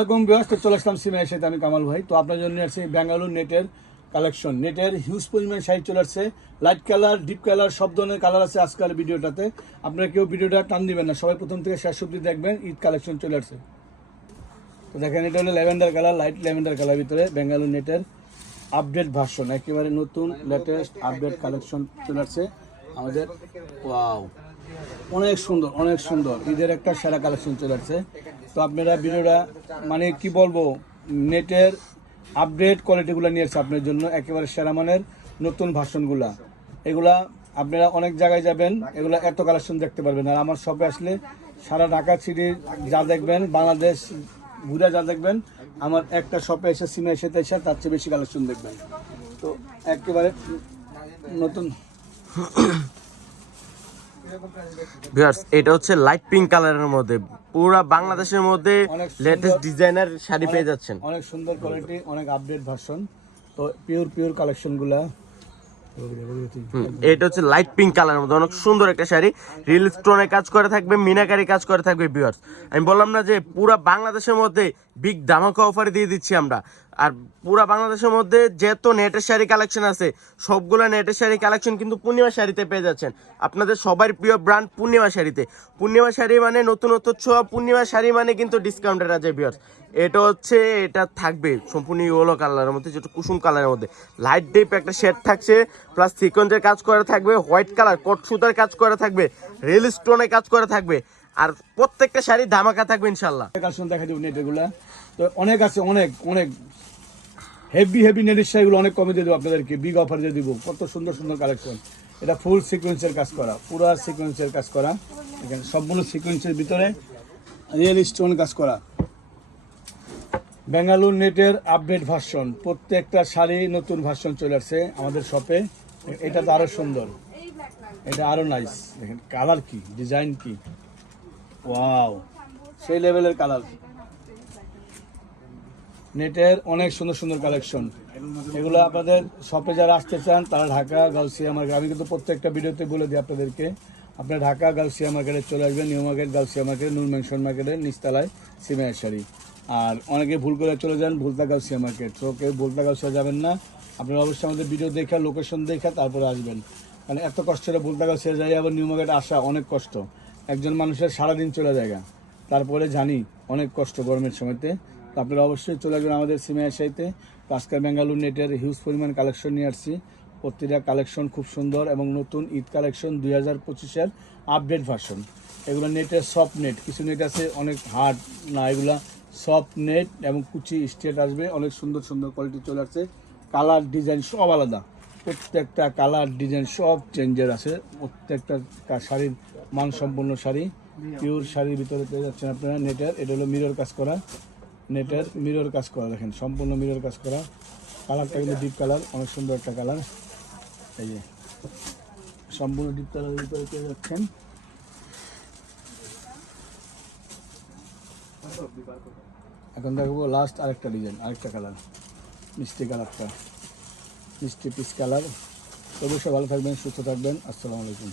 এরকম ব্যবস্থা চলে আসলাম সিমের সাথে আমি কামাল ভাই। তো আপনার জন্য আসছে ব্যাঙ্গালোর নেটের কালেকশন নেটের হিউজ পরিমাণ সাইজ চলে আসছে। লাইট কালার ডিপ কালার সব ধরনের কালার আছে আজকাল ভিডিওটাতে। আপনারা কেউ ভিডিওটা টান দিবেন না। সবাই প্রথম থেকে শেষ অব্দি দেখবেন, ঈদ কালেকশন চলে আসছে। তো দেখেন, এটা হলো lavender colour light lavender colour ভিতরে ব্যাঙ্গালোর নেটের আপডেট ভার্সন একেবারে নতুন লেটেস্ট আপডেট কালেকশন চলে আসছে। আমাদের ওয়াও অনেক সুন্দর অনেক সুন্দর। ঈদের একটা সেরা কালেকশন চলে আসছে। তো আপনারা ভিডিওটা মানে কি বলব, নেটের আপডেট কোয়ালিটিগুলো নিয়ে এসছে আপনার জন্য, একেবারে সেরা মানের নতুন ভার্সনগুলা এগুলা আপনারা অনেক জায়গায় যাবেন, এগুলো এত কালেকশন দেখতে পারবেন। আর আমার শপে আসলে সারা ঢাকা সিটির যা দেখবেন, বাংলাদেশ ঘুরে যা দেখবেন, আমার একটা শপে এসে সিমে এসে এসে, তার চেয়ে বেশি কালেকশন দেখবেন। তো একেবারে নতুন ভিউয়ার্স এটা হচ্ছে লাইট পিঙ্ক কালারের মধ্যে। পুরা বাংলাদেশের মধ্যে লেটেস্ট ডিজাইনার শাড়ি পেয়ে যাচ্ছেন। অনেক সুন্দর কোয়ালিটি অনেক আপডেট ভার্সন তো পিওর পিওর কালেকশনগুলা এটা হচ্ছে লাইট পিঙ্ক কালারের মধ্যে। অনেক সুন্দর একটা শাড়ি। রিল স্টোনে কাজ করে থাকবে মিনাকারি কাজ করে থাকবে ভিউয়ার্স আমি বললাম না যে পুরা বাংলাদেশের মধ্যে বিগ ধামাকা অফার দিয়ে দিচ্ছি আমরা। আর পুরা বাংলাদেশের মধ্যে যেহেতু নেটের শাড়ি কালেকশন আছে, সবগুলো নেটের শাড়ি কালেকশন কিন্তু পূর্ণিমা শাড়িতে পেয়ে যাচ্ছেন। আপনাদের সবার প্রিয় ব্র্যান্ড পূর্ণিমা শাড়িতে। পূর্ণিমা শাড়ি মানে নতুনত্ব ছোঁয়া, পূর্ণিমা শাড়ি মানে কিন্তু ডিসকাউন্টের আছে ভিউয়ার্স এটা হচ্ছে, এটা থাকবে সম্পূর্ণ ইয়েলো কালারের মধ্যে, যেটা কুসুম কালারের মধ্যে। লাইট ডিপ একটা শেড থাকছে প্লাস সিকোয়েন্সের কাজ করা থাকবে হোয়াইট কালার কট সুতার কাজ করা থাকবে রিল স্টোনে কাজ করা থাকবে, আর প্রত্যেকটা শাড়ি ধামাকা থাকবে ইনশাল্লাহ কালেকশন দেখা যাবে নেটেরগুলা তো অনেক আছে, অনেক অনেক হেভি হেভি নেটের শাড়িগুলো অনেক কমে দিয়ে দেবো আপনাদেরকে। বিগ অফার দিয়ে দিব। কত সুন্দর সুন্দর কালেকশন এটা ফুল সিকোয়েন্সের কাজ করা। পুরো সিকোয়েন্সের কাজ করা। এখানে সবগুলো সিকোয়েন্সের ভিতরে রিয়েল স্টোন কাজ করা। বেঙ্গালুর নেটের আপডেট ভার্সন প্রত্যেকটা শাড়ি নতুন ভার্সন চলে আসছে আমাদের শপে এটা তো আরও সুন্দর। এটা আরও নাইস দেখেন কালার কি? ডিজাইন কি? ওয়াও সেই লেভেলের কালার নেটের অনেক সুন্দর সুন্দর কালেকশন এগুলো আপনাদের শপে যারা আসতে চান, তারা ঢাকা গাউসিয়া মার্কেট। আমি কিন্তু প্রত্যেকটা ভিডিওতে বলে দিই আপনাদেরকে আপনারা ঢাকা গাউসিয়া মার্কেটে চলে আসবেন, new market, Gausia market, Noor mansion মার্কেটের নিচতলায় সিমের শাড়ি আর অনেকে ভুল করে চলে যান ভুলতা গাউসিয়া মার্কেট। তো কেউ ভুলতা গাউসিয়া যাবেন না। আপনারা অবশ্যই আমাদের ভিডিও দেখে লোকেশন দেখে তারপরে আসবেন। মানে এত কষ্ট করে ভুলতা গাউসিয়া যাই, আবার নিউ মার্কেট আসা অনেক কষ্ট। একজন মানুষের সারাদিন চলে যায়। তারপরে জানি অনেক কষ্ট গরমের সময়তে। আপনারা অবশ্যই চলে আসবেন আমাদের সিমের সাইতে পাঁচকার বেঙ্গালুর নেটের হিউজ পরিমাণ কালেকশন নিয়ে আসছি। প্রতিটা কালেকশন খুব সুন্দর এবং নতুন ঈদ কালেকশন দুই হাজার পঁচিশের আপডেট ভার্সন এগুলো নেটের সফট নেট কিছু নেট আছে, অনেক হার্ড না, এগুলা সফট নেট এবং কুচি স্টেট আসবে। অনেক সুন্দর সুন্দর কোয়ালিটি চলে আসছে। কালার ডিজাইন সব আলাদা। প্রত্যেকটা কালার ডিজাইন সব চেঞ্জের আছে। প্রত্যেকটা শাড়ির মানসম্পন্ন শাড়ি। পিওর শাড়ির ভিতরে পেয়ে যাচ্ছেন আপনারা নেটের। এটা হলো মিরর কাজ করা। নেটের মিরর কাজ করা দেখেন, সম্পূর্ণ মিরর কাজ করা। কালারটা কিন্তু ডিপ কালার অনেক সুন্দর একটা কালার এই যে, সম্পূর্ণ ডিপ কালারের ভিতরে পেয়ে যাচ্ছেন। এখন দেখব লাস্ট আরেকটা ডিজাইন আরেকটা কালার মিষ্টি কালারটা মিষ্টি পিস কালার অবশ্যই ভালো থাকবেন, সুস্থ থাকবেন। আসসালামু আলাইকুম।